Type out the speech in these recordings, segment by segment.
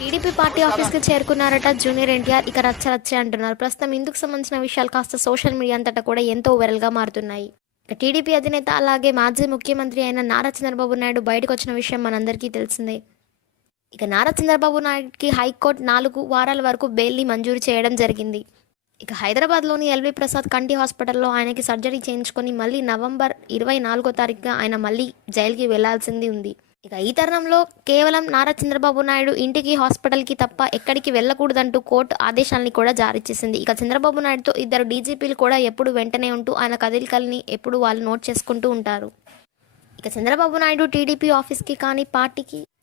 TDP party ఆఫీస్కి చేరుకున్నారట junior NTR. ఇక రచ్చ అంటున్నారు. ప్రస్తుతం ఇందుకు సంబంధించిన విషయాలు కాస్త సోషల్ మీడియా అంతటా కూడా ఎంతో వైరల్గా మారుతున్నాయి. ఇక టీడీపీ అధినేత అలాగే మాజీ ముఖ్యమంత్రి అయిన నారా చంద్రబాబు నాయుడు బయటకు వచ్చిన విషయం మనందరికీ తెలిసిందే. ఇక నారా చంద్రబాబు నాయుడుకి హైకోర్టు 4 వారాల వరకు బెయిల్ని మంజూరు చేయడం జరిగింది. ఇక హైదరాబాద్లోని ఎల్వి ప్రసాద్ కంటి హాస్పిటల్లో ఆయనకి సర్జరీ చేయించుకొని మళ్ళీ నవంబర్ 24వ తారీఖున ఆయన మళ్ళీ జైలుకి వెళ్లాల్సింది ఉంది. ఇక ఈ తరుణంలో కేవలం నారా చంద్రబాబు నాయుడు ఇంటికి, హాస్పిటల్కి తప్ప ఎక్కడికి వెళ్ళకూడదంటూ కోర్టు ఆదేశాలని కూడా జారీ చేసింది. ఇక చంద్రబాబు నాయుడుతో 2 డీజీపీలు కూడా ఎప్పుడు వెంటనే ఉంటూ ఆయన కదలికల్ని ఎప్పుడు వాళ్ళు నోట్ చేసుకుంటూ ఉంటారు. ఇక చంద్రబాబు నాయుడు టీడీపీ ఆఫీస్కి కానీ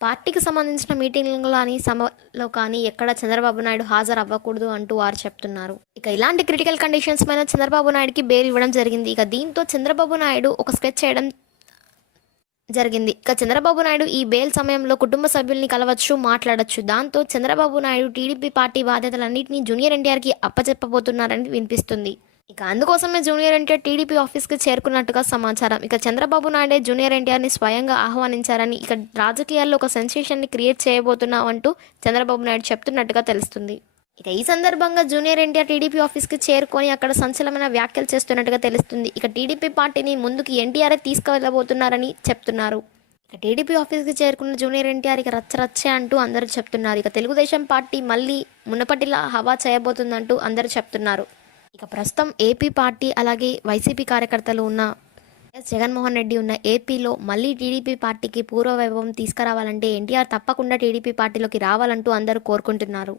పార్టీకి సంబంధించిన మీటింగ్లో కానీ సభలో కానీ ఎక్కడ చంద్రబాబు నాయుడు హాజరు అవ్వకూడదు అంటూ వారు చెప్తున్నారు. ఇక ఇలాంటి క్రిటికల్ కండిషన్స్ పైన చంద్రబాబు నాయుడుకి బెయిల్ ఇవ్వడం జరిగింది. ఇక దీంతో చంద్రబాబు నాయుడు ఒక స్కెచ్ చేయడం జరిగింది. ఇక చంద్రబాబు నాయుడు ఈ బెయిల్ సమయంలో కుటుంబ సభ్యుల్ని కలవచ్చు, మాట్లాడొచ్చు. దాంతో చంద్రబాబు నాయుడు టీడీపీ పార్టీ బాధ్యతలన్నింటినీ జూనియర్ ఎన్టీఆర్కి అప్పచెప్పబోతున్నారని వినిపిస్తుంది. ఇక అందుకోసమే జూనియర్ ఎన్టీఆర్ టీడీపీ ఆఫీస్కి చేరుకున్నట్టుగా సమాచారం. ఇక చంద్రబాబు నాయుడే జూనియర్ ఎన్టీఆర్ని స్వయంగా ఆహ్వానించారని, ఇక రాజకీయాల్లో ఒక సెన్సేషన్ని క్రియేట్ చేయబోతున్నామంటూ చంద్రబాబు నాయుడు చెప్తున్నట్టుగా తెలుస్తుంది. ఇక ఈ సందర్భంగా జూనియర్ ఎన్టీఆర్ టీడీపీ ఆఫీస్కి చేరుకొని అక్కడ సంచలనమైన వ్యాఖ్యలు చేస్తున్నట్టుగా తెలుస్తుంది. ఇక టీడీపీ పార్టీని ముందుకు ఎన్టీఆర్ తీసుకువెళ్ళబోతున్నారని చెప్తున్నారు. ఇక టీడీపీ ఆఫీస్కి చేరుకున్న జూనియర్ ఎన్టీఆర్ ఇక రచ్చ అంటూ అందరూ చెప్తున్నారు. ఇక తెలుగుదేశం పార్టీ మళ్ళీ మునపటిలా హవా చేయబోతుందంటూ అందరూ చెప్తున్నారు. ఇక ప్రస్తుతం ఏపీ పార్టీ అలాగే వైసీపీ కార్యకర్తలు ఉన్న జగన్మోహన్ రెడ్డి ఉన్న ఏపీలో మళ్ళీ టీడీపీ పార్టీకి పూర్వ వైభవం తీసుకురావాలంటే ఎన్టీఆర్ తప్పకుండా టీడీపీ పార్టీలోకి రావాలంటూ అందరూ కోరుకుంటున్నారు.